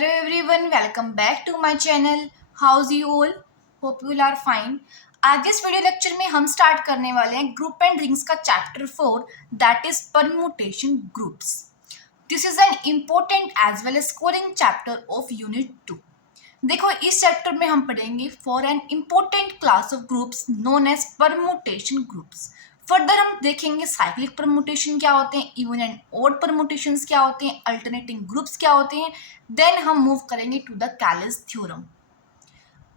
Hello everyone, welcome back to my channel. How's you all? Hope you all are fine. आज इस video lecture में हम start करने वाले हैं ग्रुप एंड रिंग्स का chapter 4 that is permutation groups. This is an important as well as scoring chapter of unit 2. देखो इस चैप्टर में हम पढ़ेंगे for an important class of groups known as permutation groups. Further हम देखेंगे साइक्लिक परम्यूटेशन क्या होते हैं, इवन एंड ऑड परम्यूटेशंस क्या होते हैं, अल्टरनेटिंग ग्रुप्स क्या होते हैं. देन हम मूव करेंगे टू द कैलिस थ्योरम.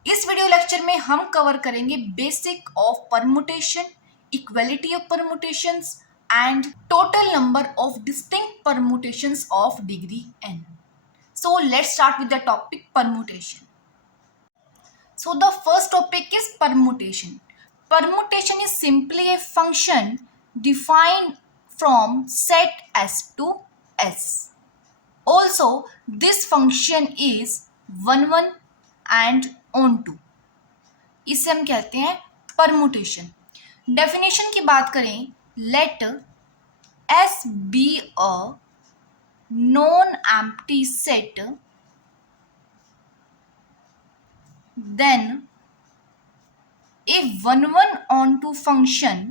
इस वीडियो लेक्चर में हम कवर करेंगे basic of permutation, equality of permutations and total number of distinct permutations of degree n. So let's start with the topic permutation. So the first topic is permutation. Permutation is simply a function defined from set S to S. Also, this function is 1 1 and onto. इसे हम कहते हैं permutation. Definition की बात करें, let S be a non-empty set, then if 1 1 onto function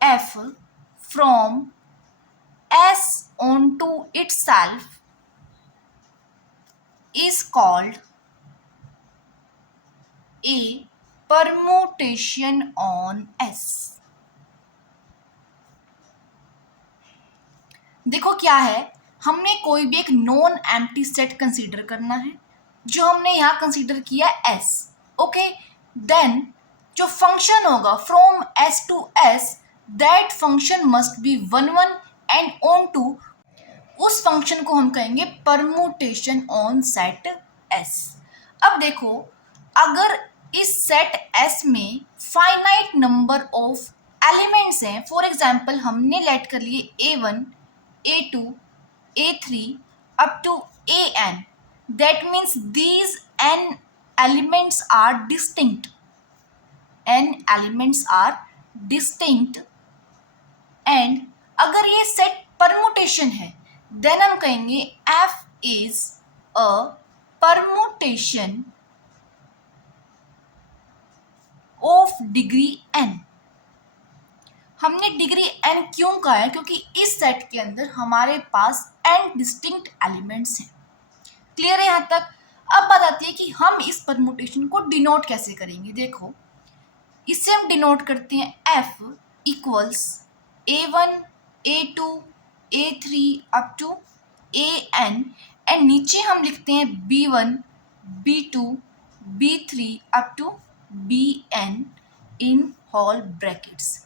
f from S onto itself is called a permutation on S. देखो क्या है, हमने कोई भी एक नॉन एम्प्टी सेट कंसीडर करना है, जो हमने यहाँ कंसीडर किया S. ओके, देन जो फंक्शन होगा from S to S, that function must be 1 1 and onto टू. उस फंक्शन को हम कहेंगे परम्यूटेशन ऑन सेट S. अब देखो, अगर इस सेट S में फाइनाइट नंबर ऑफ एलिमेंट्स हैं, फॉर एग्जाम्पल हमने लेट कर लिए A1, A2, A3 up to AN. That means these n elements are distinct. N elements are distinct. And अगर ये सेट परम्यूटेशन है, then हम कहेंगे F is a permutation of degree n. हमने degree n क्यों कहा है? क्योंकि इस सेट के अंदर हमारे पास n डिस्टिंक्ट एलिमेंट्स हैं. क्लियर है यहाँ तक? अब बात आती है कि हम इस परम्यूटेशन को डिनोट कैसे करेंगे. देखो, इससे हम डिनोट करते हैं f equals a1, a2, a3 up to an and नीचे हम लिखते हैं b1, b2, b3 up to bn in whole brackets.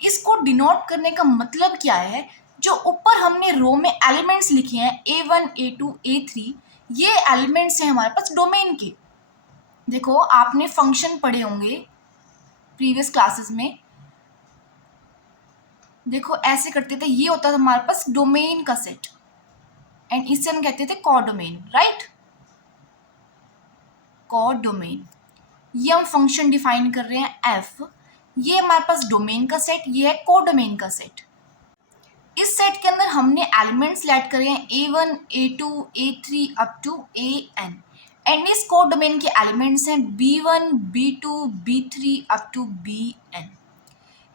इसको डिनोट करने का मतलब क्या है? जो ऊपर हमने रो में एलिमेंट्स लिखे हैं A1, A2, A3, ये एलिमेंट्स हैं हमारे पास डोमेन के. देखो, आपने फंक्शन पढ़े होंगे प्रीवियस क्लासेस में. देखो ऐसे करते थे, ये होता था हमारे पास डोमेन का सेट एंड इसे हम कहते थे कोडोमेन, राइट? कोडोमेन. ये हम फंक्शन डिफाइन कर रहे हैं F. ये हमारे पास डोमेन का सेट, ये है कोडोमेन का सेट. इस सेट के अंदर हमने एलिमेंट्स लेट करे हैं A1, A2, A3 up to AN and इस कोडोमेन के एलिमेंट्स हैं B1, B2, B3 up to BN.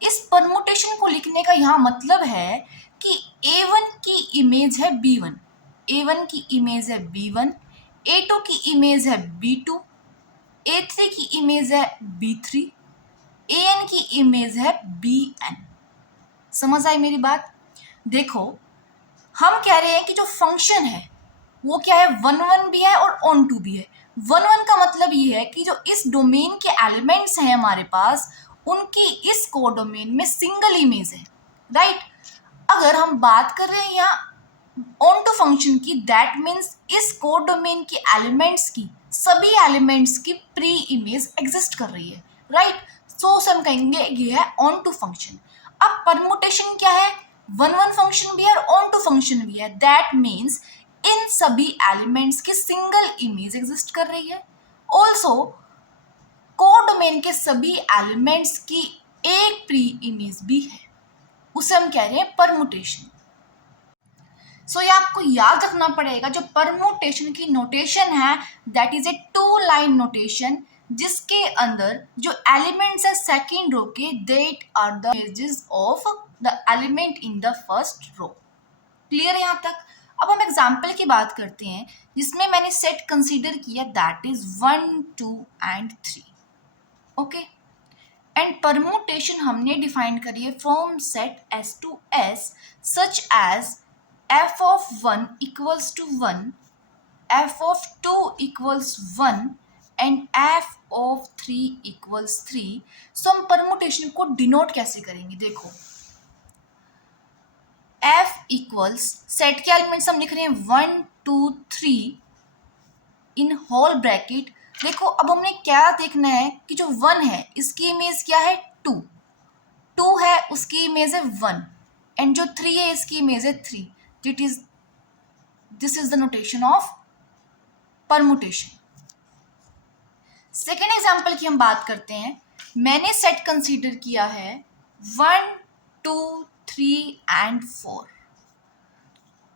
इस परम्यूटेशन को लिखने का यहाँ मतलब है कि A1 की इमेज है B1, A1 की इमेज है B1, A2 की इमेज है B2, A3 की इमेज है B3, AN की इमेज है BN. समझ आई मेरी बात? देखो, हम कह रहे हैं कि जो फंक्शन है वो क्या है, 1 1 भी है और ऑन टू भी है. 1 1 का मतलब ये है कि जो इस डोमेन के एलिमेंट्स हैं हमारे पास, उनकी इस कोडोमेन में सिंगल इमेज है, राइट? अगर हम बात कर रहे हैं यहाँ ऑन टू फंक्शन की, दैट मीन्स इस कोडोमेन के एलिमेंट्स की, सभी एलिमेंट्स की प्री इमेज एग्जिस्ट कर रही है, राइट? सो हम कहेंगे ये है ऑन टू फंक्शन. अब परम्यूटेशन क्या है? 1 1 फंक्शन भी है और ऑन टू फंक्शन भी है. दैट मीन्स इन सभी एलिमेंट्स की सिंगल इमेज एग्जिस्ट कर रही है. ऑल्सो कोडोमेन के सभी एलिमेंट्स की एक प्री इमेज भी है, उसे हम कह रहे हैं परम्यूटेशन. सो ये आपको याद रखना पड़ेगा, जो परमुटेशन की नोटेशन है that is a 2 line notation, जिसके अंदर जो एलिमेंट्स है सेकेंड रो के that are the images of the element in the first row. Clear है यहाँ तक? अब हम एग्जाम्पल की बात करते हैं जिसमें मैंने सेट कंसीडर किया that is 1, 2 and 3। Okay, and permutation हमने डिफाइन करी है from set S to S such as f of 1 equals to 1, f of 2 equals 1 and f of 3 equals 3। सो हम परमुटेशन को डिनोट कैसे करेंगे? देखो, f इक्वल्स सेट के एलिमेंट्स हम लिख रहे हैं 1, 2, 3 इन होल ब्रैकेट। देखो, अब हमने क्या देखना है कि जो 1 है इसकी इमेज क्या है? 2, 2 है उसकी इमेज है 1, एंड जो 3 है इसकी इमेज है 3। This is the notation of permutation. Second example की हम बात करते हैं। मैंने सेट कंसीडर किया है 1, 2, 3 and 4।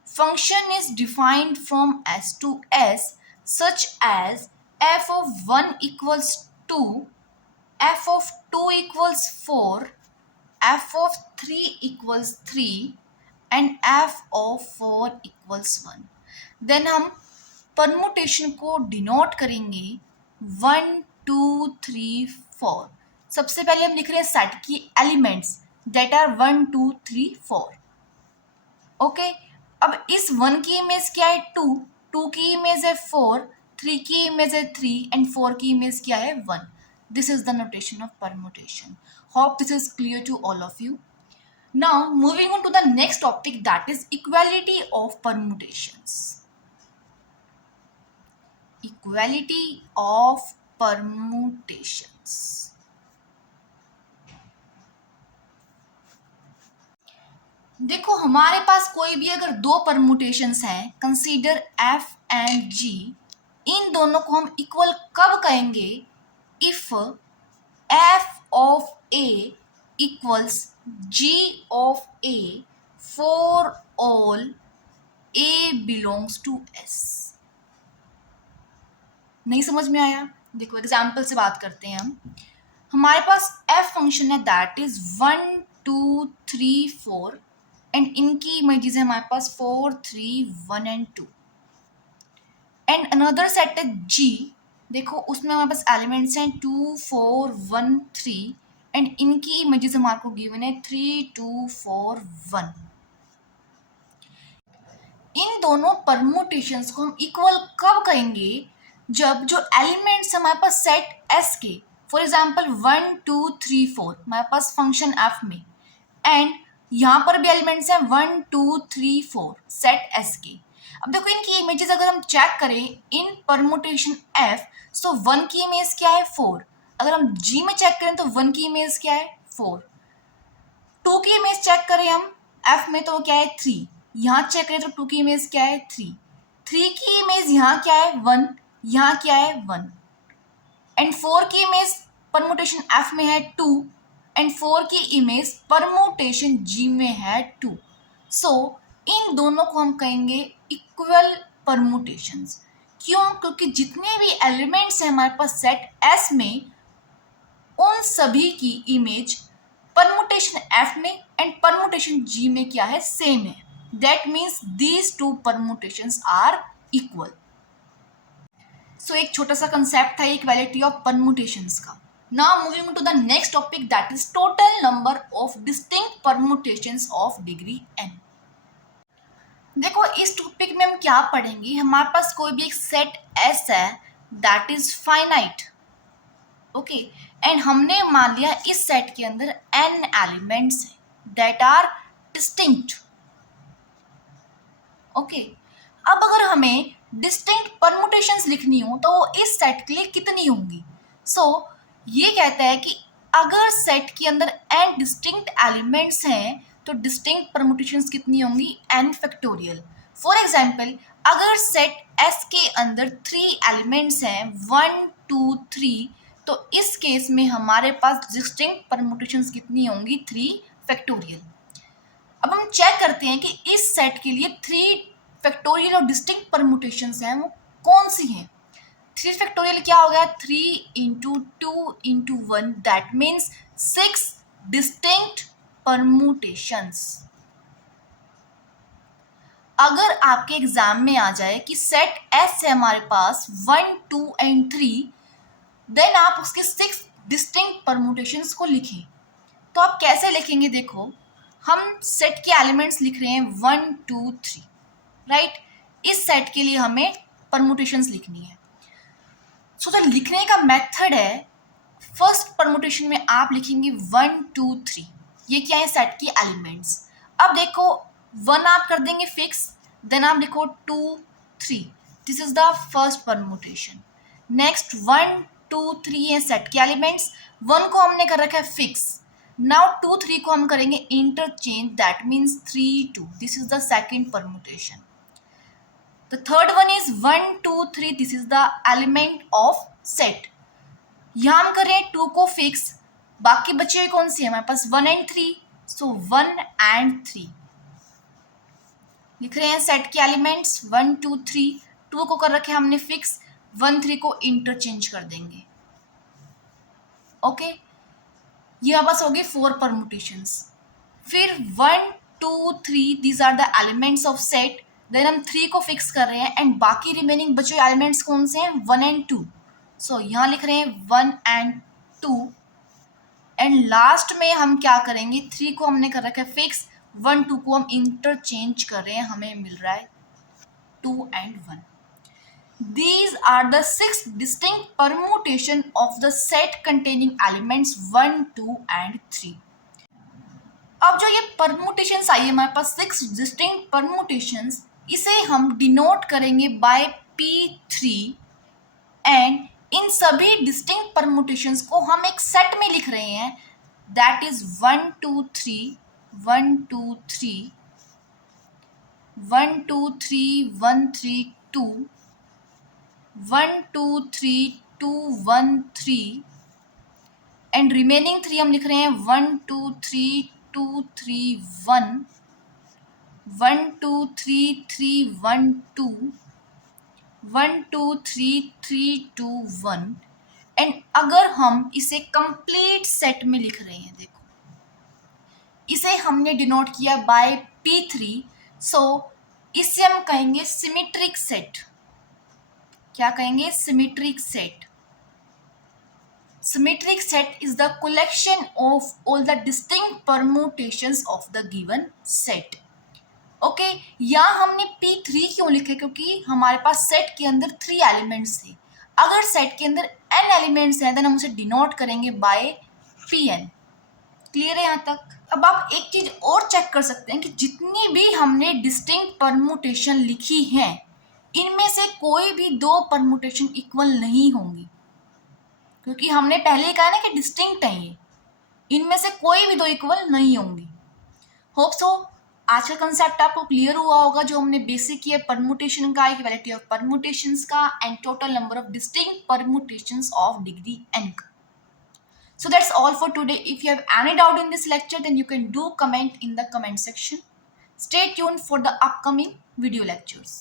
Function is defined from S to S such as f of 1 equals 2, f of 2 equals 4, f of 3 equals 3 and f of 4 equals 1। Then हम permutation को डिनोट करेंगे 1, 2, 3, 4। सबसे पहले हम लिख रहे हैं सेट की एलिमेंट्स दैट आर 1, 2, 3, 4। ओके, अब इस 1 की इमेज क्या है? 2, 2 की इमेज है 4, 3 की इमेज है 3 एंड 4 की इमेज क्या है? 1। This is the notation of permutation. Hope this is clear to all of you. Now moving on to the next topic that is equality of permutations. Equality of permutations. देखो, हमारे पास कोई भी अगर दो परमुटेशंस हैं, कंसीडर F एंड G, इन दोनों को हम इक्वल कब कहेंगे? If F of A equals G of A for all A belongs to S। नहीं समझ में आया? देखो, एग्जाम्पल से बात करते हैं हम। हमारे पास F फंक्शन है दैट इज 1, 2, 3, 4 एंड इनकी इमेजेस है हमारे पास 4, 3, 1 एंड 2। एंड अनदर सेट है G। देखो, उसमें हमारे पास एलिमेंट्स हैं 2, 4, 1, 3 एंड इनकी इमेजेस हमारे को गिवन है 3, 2, 4, 1। इन दोनों परमुटेशंस को हम इक्वल कब कहेंगे? जब जो एलिमेंट्स हमारे पास सेट S के, फॉर एग्जाम्पल 1, 2, 3, 4 हमारे पास फंक्शन F में, एंड यहाँ पर भी एलिमेंट्स हैं 1, 2, 3, 4 सेट S के। अब देखो, इनकी इमेजेस अगर हम चेक करें इन परमुटेशन F, सो 1 की इमेज क्या है? 4। अगर हम G में चेक करें तो 1 की इमेज क्या है? 4। 2 की इमेज चेक करें हम F में तो क्या है? 3। यहाँ चेक करें तो 2 की इमेज क्या है? 3। 3 की इमेज यहाँ क्या है? 1। यहाँ क्या है? 1। एंड 4 की इमेज परमुटेशन F में है 2 एंड 4 की इमेज परमुटेशन G में है 2। सो इन दोनों को हम कहेंगे इक्वल परमुटेशंस। क्यों? क्योंकि जितने भी एलिमेंट्स हैं हमारे पास सेट S में, उन सभी की इमेज परमुटेशन F में एंड परमुटेशन G में क्या है? सेम है। That means these two permutations are equal. So एक छोटा सा कंसेप्ट था इक्वालिटी ऑफ परमुटेशंस का। Now moving to the next topic that is total number of distinct permutations of degree n। देखो, इस टॉपिक में हम क्या पढ़ेंगे? हमारे पास कोई भी एक सेट S है that is finite. Okay, and हमने मान लिया इस सेट के अंदर n एलिमेंट्स हैं दैट आर डिस्टिंक्ट। ओके, अब अगर हमें डिस्टिंक्ट परमुटेशंस लिखनी हो तो वो इस सेट के लिए कितनी होंगी? सो ये कहता है कि अगर सेट के अंदर n डिस्टिंक्ट एलिमेंट्स हैं तो डिस्टिंक्ट परमुटेशंस कितनी होंगी? n factorial. फॉर एग्जाम्पल, अगर सेट S के अंदर 3 एलिमेंट्स हैं 1, 2, 3, तो इस केस में हमारे पास डिस्टिंक्ट परमुटेशंस कितनी होंगी? 3 फैक्टोरियल। अब हम चेक करते हैं कि इस सेट के लिए 3 फैक्टोरियल और डिस्टिंक्ट परमुटेशंस हैं वो कौन सी हैं। 3 फैक्टोरियल क्या हो गया, 3 into 2 into 1, that means 6 distinct permutations. अगर आपके एग्जाम में आ जाए कि सेट एस है हमारे पास 1, 2 एंड 3, देन आप उसके 6 डिस्टिंक्ट परमुटेशंस को लिखें। तो आप कैसे लिखेंगे, देखो हम सेट के एलिमेंट्स लिख रहे हैं 1, 2, 3, राइट। इस सेट के लिए हमें परमुटेशंस लिखनी है। सो जो लिखने का मेथड है, फर्स्ट परमुटेशन में आप लिखेंगे 1, 2, 3, ये क्या है, सेट के एलिमेंट्स। अब देखो 1 आप कर देंगे फिक्स, देन आप लिखो 2, 3, this is the first permutation. Next 1, 2, 3 है सेट के एलिमेंट्स, 1 को हमने कर रखा है फिक्स, नाउ 2, 3 को हम करेंगे interchange, that means 3, 2, this is the second permutation. The third one is 1, 2, 3, this is the element of set। यहाँ हम कर रहे हैं 2 को फिक्स, बाकी बचे हुए कौन से हैं हमारे पास 1 एंड 3, सो 1 एंड 3 लिख रहे हैं सेट के एलिमेंट्स 1, 2, 3, 2 को कर रखे हमने फिक्स, 1, 3 को इंटरचेंज कर देंगे। ओके, ये हमारे पास हो गए 4 परमुटेशंस। फिर 1, 2, 3 these are the elements of set, then हम 3 को फिक्स कर रहे हैं एंड बाकी रिमेनिंग बचे एलिमेंट्स कौन से हैं 1 एंड 2, सो यहाँ लिख रहे हैं 1 एंड 2 एंड लास्ट में हम क्या करेंगे, 3 को हमने कर रखा है फिक्स, 1, 2 को हम इंटरचेंज कर रहे हैं, हमें मिल रहा है 2 and 1। These are the 6 distinct permutation of the set containing elements 1, 2 and 3। अब जो ये परमुटेशंस आई है हमारे पास 6 डिस्टिंक्ट परमुटेशंस, इसे हम डिनोट करेंगे बाय P3 एंड इन सभी डिस्टिंक्ट परमुटेशंस को हम एक सेट में लिख रहे हैं, दैट इज 1, 2, 3, 1, 2, 3, 1, 2, 3, 1, 3, 2, 1, 2, 3, 2, 1, 3 एंड रिमेनिंग 3 हम लिख रहे हैं 1, 2, 3, 2, 3, 1, 1, 2, 3, 3, 1, 2, 1, 2, 3, 3, 2, 1 एंड अगर हम इसे कंप्लीट सेट में लिख रहे हैं, देखो इसे हमने डिनोट किया बाय P3, सो इसे हम कहेंगे सिमेट्रिक सेट। क्या कहेंगे, symmetric set. Symmetric set is the collection of all the distinct permutations of the given set। Okay, यहाँ हमने P3 क्यों लिखे, क्योंकि हमारे पास सेट के अंदर 3 एलिमेंट्स थे। अगर सेट के अंदर n एलिमेंट्स हैं देन हम उसे डिनोट करेंगे बाय Pn। क्लियर है यहाँ तक। अब आप एक चीज और चेक कर सकते हैं कि जितनी भी हमने डिस्टिंक्ट परमुटेशन लिखी हैं, इनमें से कोई भी 2 परमुटेशन इक्वल नहीं होंगी, क्योंकि हमने पहले ही कहा ना कि डिस्टिंक्ट है ये, इनमें से कोई भी 2 इक्वल नहीं होंगी। होप सो आज का कंसेप्ट आपको क्लियर हुआ होगा, जो हमने बेसिक किया परमुटेशन का, इक्वालिटी ऑफ परमुटेशंस का and total number of distinct permutations of degree n का। So that's all for today. If you have any doubt in this lecture, then you can do comment in the comment section. Stay tuned for the upcoming video lectures.